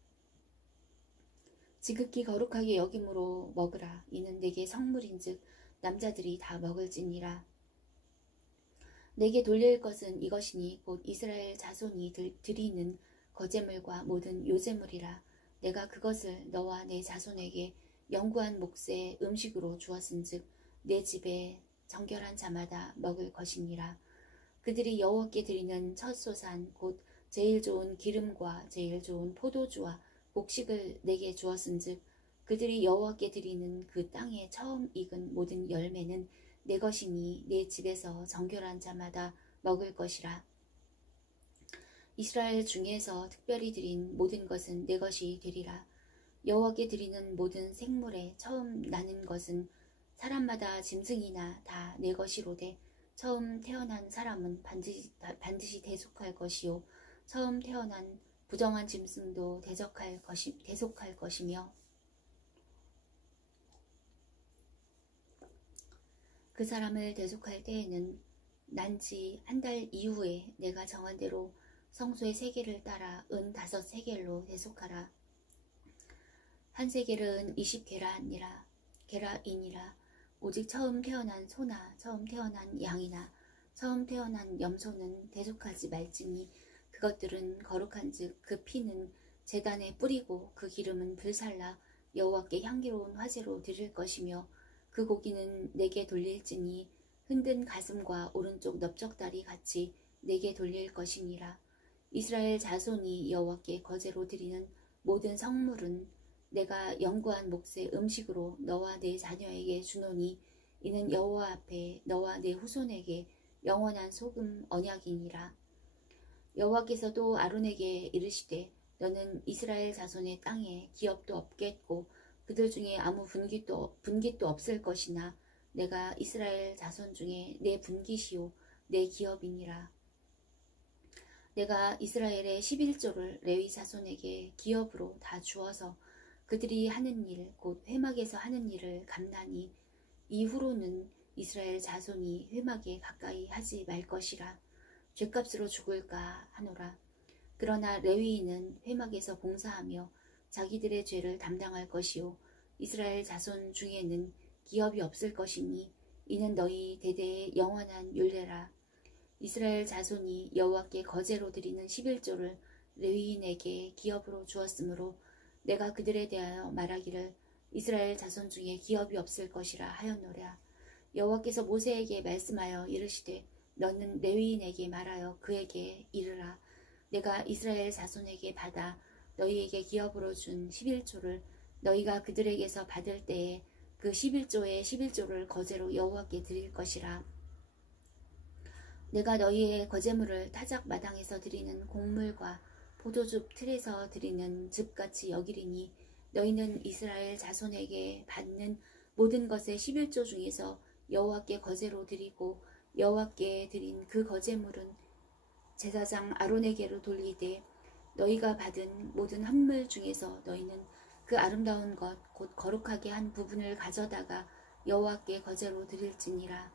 지극히 거룩하게 여김으로 먹으라. 이는 내게 성물인즉 남자들이 다 먹을지니라. 내게 돌릴 것은 이것이니 곧 이스라엘 자손이 드리는 거제물과 모든 요제물이라. 내가 그것을 너와 내 자손에게 영구한 몫의 음식으로 주었은즉 내 집에 정결한 자마다 먹을 것이니라. 그들이 여호와께 드리는 첫 소산 곧 제일 좋은 기름과 제일 좋은 포도주와 곡식을 내게 주었은즉 그들이 여호와께 드리는 그 땅에 처음 익은 모든 열매는 내 것이니 내 집에서 정결한 자마다 먹을 것이라. 이스라엘 중에서 특별히 드린 모든 것은 내 것이 되리라. 여호와께 드리는 모든 생물에 처음 나는 것은 사람마다 짐승이나 다 내 것이로되 처음 태어난 사람은 반드시 대속할 것이요 처음 태어난 부정한 짐승도 대속할 것이며 그 사람을 대속할 때에는 난지 한 달 이후에 내가 정한 대로 성소의 세겔을 따라 은 5세겔로 대속하라. 한 세겔은 20게라이니라. 오직 처음 태어난 소나 처음 태어난 양이나 처음 태어난 염소는 대속하지 말지니 그것들은 거룩한즉 그 피는 제단에 뿌리고 그 기름은 불살라 여호와께 향기로운 화제로 드릴 것이며 그 고기는 내게 돌릴지니 흔든 가슴과 오른쪽 넓적다리 같이 내게 돌릴 것이니라. 이스라엘 자손이 여호와께 거제로 드리는 모든 성물은 내가 영구한 몫의 음식으로 너와 내 자녀에게 주노니 이는 여호와 앞에 너와 내 후손에게 영원한 소금 언약이니라. 여호와께서도 아론에게 이르시되 너는 이스라엘 자손의 땅에 기업도 없겠고 그들 중에 아무 분깃도 없을 것이나 내가 이스라엘 자손 중에 내 분깃이요 내 기업이니라. 내가 이스라엘의 11조를 레위 자손에게 기업으로 다 주어서 그들이 하는 일, 곧 회막에서 하는 일을 감나니 이후로는 이스라엘 자손이 회막에 가까이 하지 말 것이라. 죗값으로 죽을까 하노라. 그러나 레위인은 회막에서 봉사하며 자기들의 죄를 담당할 것이요 이스라엘 자손 중에는 기업이 없을 것이니 이는 너희 대대의 영원한 율례라. 이스라엘 자손이 여호와께 거제로 드리는 11조를 레위인에게 기업으로 주었으므로 내가 그들에 대하여 말하기를 이스라엘 자손 중에 기업이 없을 것이라 하였노라. 여호와께서 모세에게 말씀하여 이르시되 너는 레위인에게 말하여 그에게 이르라. 내가 이스라엘 자손에게 받아 너희에게 기업으로 준 11조를 너희가 그들에게서 받을 때에 그 11조의 11조를 거제로 여호와께 드릴 것이라. 내가 너희의 거제물을 타작 마당에서 드리는 곡물과 포도즙 틀에서 드리는 즙같이 여기리니 너희는 이스라엘 자손에게 받는 모든 것의 11조 중에서 여호와께 거제로 드리고 여호와께 드린 그 거제물은 제사장 아론에게로 돌리되 너희가 받은 모든 헌물 중에서 너희는 그 아름다운 것 곧 거룩하게 한 부분을 가져다가 여호와께 거제로 드릴지니라.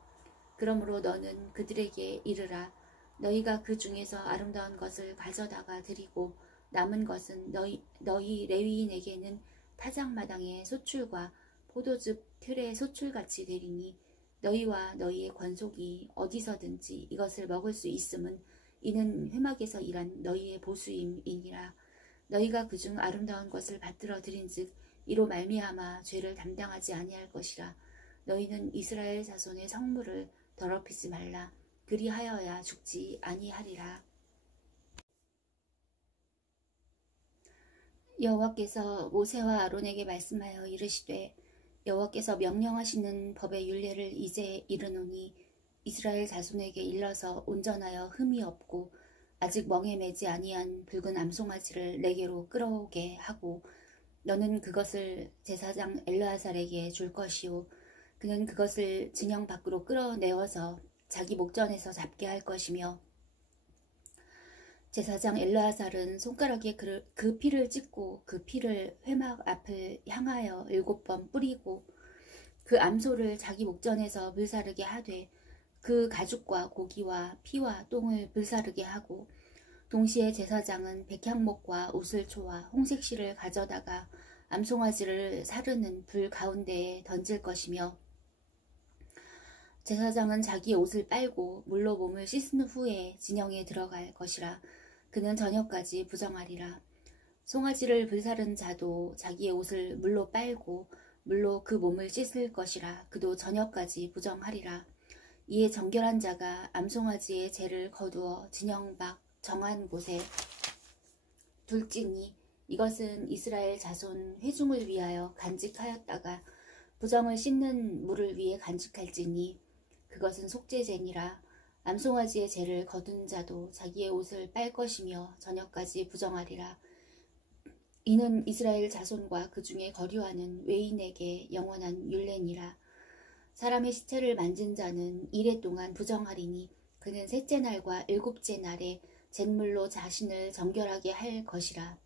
그러므로 너는 그들에게 이르라. 너희가 그 중에서 아름다운 것을 가져다가 드리고 남은 것은 너희 레위인에게는 타작마당의 소출과 포도즙 틀의 소출같이 되리니 너희와 너희의 권속이 어디서든지 이것을 먹을 수 있음은 이는 회막에서 일한 너희의 보수임이니라. 너희가 그중 아름다운 것을 받들어 드린즉 이로 말미암아 죄를 담당하지 아니할 것이라. 너희는 이스라엘 자손의 성물을 더럽히지 말라. 그리하여야 죽지 아니하리라. 여호와께서 모세와 아론에게 말씀하여 이르시되 여호와께서 명령하시는 법의 율례를 이제 이르노니 이스라엘 자손에게 일러서 온전하여 흠이 없고 아직 멍에 매지 아니한 붉은 암송아지를 내게로 끌어오게 하고 너는 그것을 제사장 엘르아살에게 줄 것이요 그는 그것을 진영 밖으로 끌어내어서 자기 목전에서 잡게 할 것이며 제사장 엘르아살은 손가락에 그 피를 찍고 그 피를 회막 앞을 향하여 7번 뿌리고 그 암소를 자기 목전에서 불사르게 하되 그 가죽과 고기와 피와 똥을 불사르게 하고 동시에 제사장은 백향목과 오슬초와 홍색실을 가져다가 암송아지를 사르는 불 가운데에 던질 것이며 제사장은 자기 옷을 빨고 물로 몸을 씻은 후에 진영에 들어갈 것이라. 그는 저녁까지 부정하리라. 송아지를 불사른 자도 자기의 옷을 물로 빨고 물로 그 몸을 씻을 것이라. 그도 저녁까지 부정하리라. 이에 정결한 자가 암송아지의 죄를 거두어 진영 밖 정한 곳에 둘지니 이것은 이스라엘 자손 회중을 위하여 간직하였다가 부정을 씻는 물을 위해 간직할지니 그것은 속죄제니라. 암송아지의 죄를 거둔 자도 자기의 옷을 빨 것이며 저녁까지 부정하리라. 이는 이스라엘 자손과 그 중에 거류하는 외인에게 영원한 율례니라. 사람의 시체를 만진 자는 이래 동안 부정하리니 그는 셋째 날과 일곱째 날에 잿물로 자신을 정결하게 할 것이라.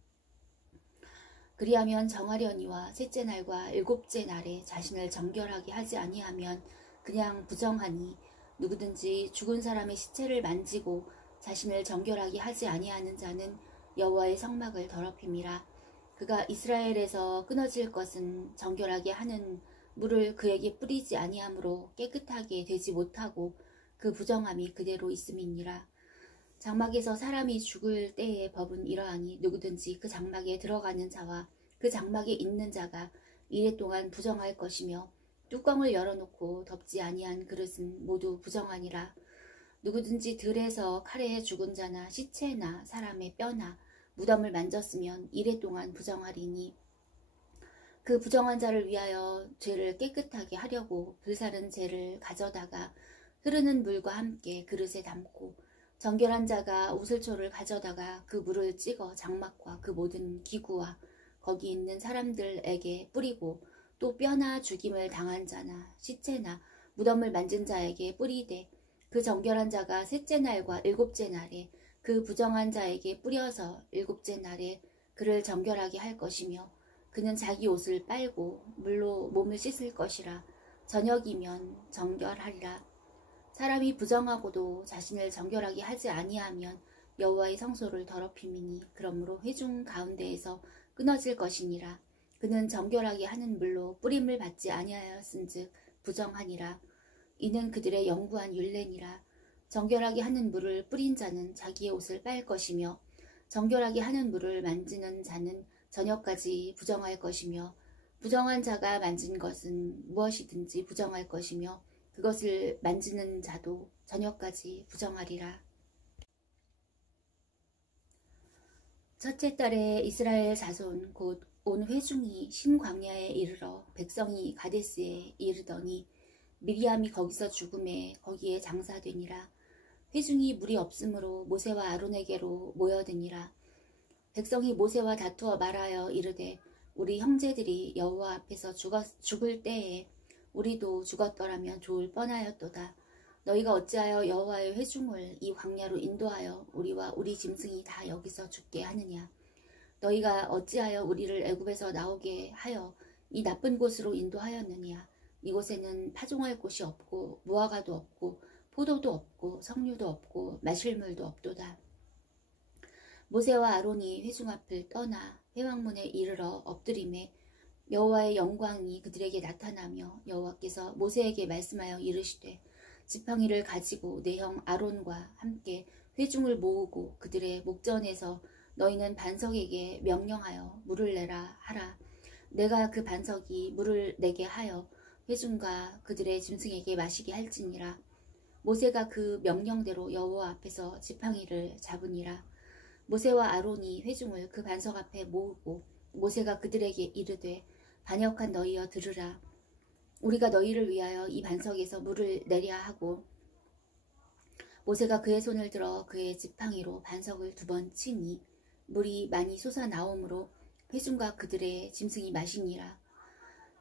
그리하면 정하려니와 셋째 날과 일곱째 날에 자신을 정결하게 하지 아니하면 그냥 부정하니 누구든지 죽은 사람의 시체를 만지고 자신을 정결하게 하지 아니하는 자는 여호와의 성막을 더럽힘이라. 그가 이스라엘에서 끊어질 것은 정결하게 하는 물을 그에게 뿌리지 아니하므로 깨끗하게 되지 못하고 그 부정함이 그대로 있음이니라. 장막에서 사람이 죽을 때의 법은 이러하니 누구든지 그 장막에 들어가는 자와 그 장막에 있는 자가 이래 동안 부정할 것이며 뚜껑을 열어놓고 덮지 아니한 그릇은 모두 부정하니라. 누구든지 들에서 칼에 죽은 자나 시체나 사람의 뼈나 무덤을 만졌으면 이래 동안 부정하리니 그 부정한 자를 위하여 죄를 깨끗하게 하려고 불사른 재를 가져다가 흐르는 물과 함께 그릇에 담고 정결한 자가 우슬초를 가져다가 그 물을 찍어 장막과 그 모든 기구와 거기 있는 사람들에게 뿌리고 또 뼈나 죽임을 당한 자나 시체나 무덤을 만진 자에게 뿌리되 그 정결한 자가 셋째 날과 일곱째 날에 그 부정한 자에게 뿌려서 일곱째 날에 그를 정결하게 할 것이며 그는 자기 옷을 빨고 물로 몸을 씻을 것이라. 저녁이면 정결하리라. 사람이 부정하고도 자신을 정결하게 하지 아니하면 여호와의 성소를 더럽힘이니 그러므로 회중 가운데에서 끊어질 것이니라. 그는 정결하게 하는 물로 뿌림을 받지 아니하였은즉 부정하니라. 이는 그들의 영구한 율례니라. 정결하게 하는 물을 뿌린 자는 자기의 옷을 빨 것이며 정결하게 하는 물을 만지는 자는 저녁까지 부정할 것이며 부정한 자가 만진 것은 무엇이든지 부정할 것이며 그것을 만지는 자도 저녁까지 부정하리라. 첫째 달에 이스라엘 자손 곧 온 회중이 신광야에 이르러 백성이 가데스에 이르더니 미리암이 거기서 죽음에 거기에 장사되니라. 회중이 물이 없으므로 모세와 아론에게로 모여드니라. 백성이 모세와 다투어 말하여 이르되 우리 형제들이 여호와 앞에서 죽을 때에 우리도 죽었더라면 좋을 뻔하였도다. 너희가 어찌하여 여호와의 회중을 이 광야로 인도하여 우리와 우리 짐승이 다 여기서 죽게 하느냐. 너희가 어찌하여 우리를 애굽에서 나오게 하여 이 나쁜 곳으로 인도하였느냐. 이곳에는 파종할 곳이 없고 무화과도 없고 포도도 없고 석류도 없고 마실 물도 없도다. 모세와 아론이 회중 앞을 떠나 회왕문에 이르러 엎드림에 여호와의 영광이 그들에게 나타나며 여호와께서 모세에게 말씀하여 이르시되 지팡이를 가지고 내 형 아론과 함께 회중을 모으고 그들의 목전에서 너희는 반석에게 명령하여 물을 내라 하라. 내가 그 반석이 물을 내게 하여 회중과 그들의 짐승에게 마시게 할지니라. 모세가 그 명령대로 여호와 앞에서 지팡이를 잡으니라. 모세와 아론이 회중을 그 반석 앞에 모으고 모세가 그들에게 이르되 반역한 너희여 들으라. 우리가 너희를 위하여 이 반석에서 물을 내랴 하고 모세가 그의 손을 들어 그의 지팡이로 반석을 2번 치니 물이 많이 솟아나오므로 회중과 그들의 짐승이 마시니라.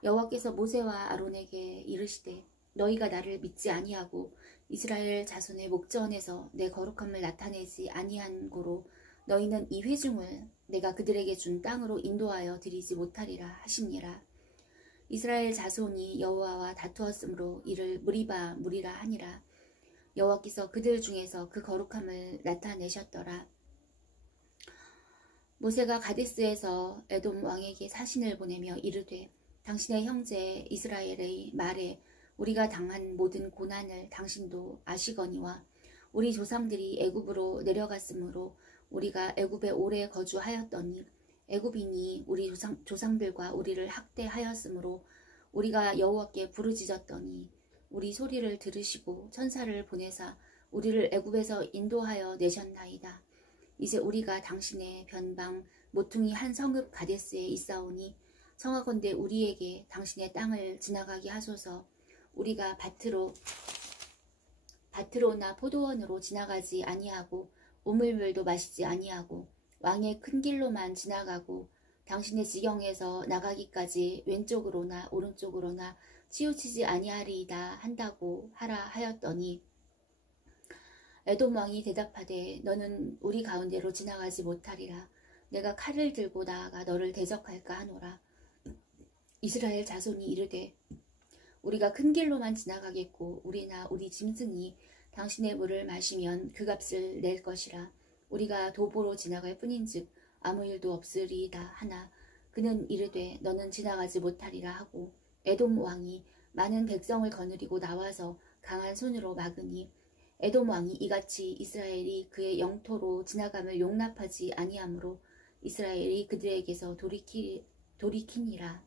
여호와께서 모세와 아론에게 이르시되 너희가 나를 믿지 아니하고 이스라엘 자손의 목전에서 내 거룩함을 나타내지 아니한 고로 너희는 이 회중을 내가 그들에게 준 땅으로 인도하여 드리지 못하리라 하시니라. 이스라엘 자손이 여호와와 다투었으므로 이를 무리바 무리라 하니라. 여호와께서 그들 중에서 그 거룩함을 나타내셨더라. 모세가 가데스에서 에돔 왕에게 사신을 보내며 이르되 당신의 형제 이스라엘의 말에 우리가 당한 모든 고난을 당신도 아시거니와 우리 조상들이 애굽으로 내려갔으므로 우리가 애굽에 오래 거주하였더니 애굽인이 우리 조상들과 우리를 학대하였으므로 우리가 여호와께 부르짖었더니 우리 소리를 들으시고 천사를 보내사 우리를 애굽에서 인도하여 내셨나이다. 이제 우리가 당신의 변방 모퉁이 한 성읍 가데스에 있사오니 청하건대 우리에게 당신의 땅을 지나가게 하소서. 우리가 밭으로나 포도원으로 지나가지 아니하고 우물물도 마시지 아니하고 왕의 큰 길로만 지나가고 당신의 지경에서 나가기까지 왼쪽으로나 오른쪽으로나 치우치지 아니하리이다 한다고 하라 하였더니 에돔 왕이 대답하되 너는 우리 가운데로 지나가지 못하리라. 내가 칼을 들고 나아가 너를 대적할까 하노라. 이스라엘 자손이 이르되 우리가 큰 길로만 지나가겠고 우리나 우리 짐승이 당신의 물을 마시면 그 값을 낼 것이라. 우리가 도보로 지나갈 뿐인즉 아무 일도 없으리이다 하나 그는 이르되 너는 지나가지 못하리라 하고 에돔 왕이 많은 백성을 거느리고 나와서 강한 손으로 막으니 에돔 왕이 이같이 이스라엘이 그의 영토로 지나감을 용납하지 아니하므로 이스라엘이 그들에게서 돌이키니라.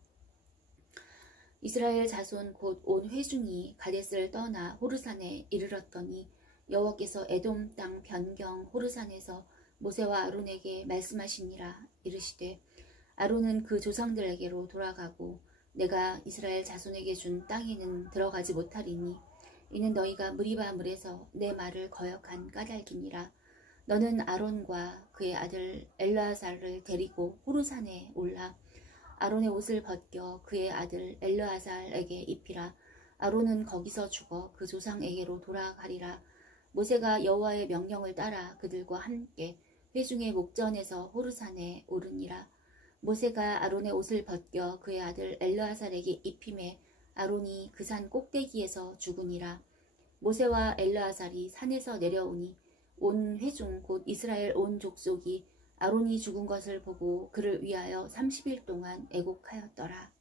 이스라엘 자손 곧 온 회중이 가데스를 떠나 호르산에 이르렀더니 여호와께서 에돔 땅 변경 호르산에서 모세와 아론에게 말씀하시니라. 이르시되 아론은 그 조상들에게로 돌아가고 내가 이스라엘 자손에게 준 땅에는 들어가지 못하리니 이는 너희가 무리바 물에서 내 말을 거역한 까닭이니라. 너는 아론과 그의 아들 엘르아살을 데리고 호르산에 올라 아론의 옷을 벗겨 그의 아들 엘르아살에게 입히라. 아론은 거기서 죽어 그 조상에게로 돌아가리라. 모세가 여호와의 명령을 따라 그들과 함께 회중의 목전에서 호르산에 오르니라. 모세가 아론의 옷을 벗겨 그의 아들 엘르아살에게 입힘에 아론이 그 산 꼭대기에서 죽으니라. 모세와 엘르아살이 산에서 내려오니 온 회중 곧 이스라엘 온 족속이 아론이 죽은 것을 보고 그를 위하여 30일 동안 애곡하였더라.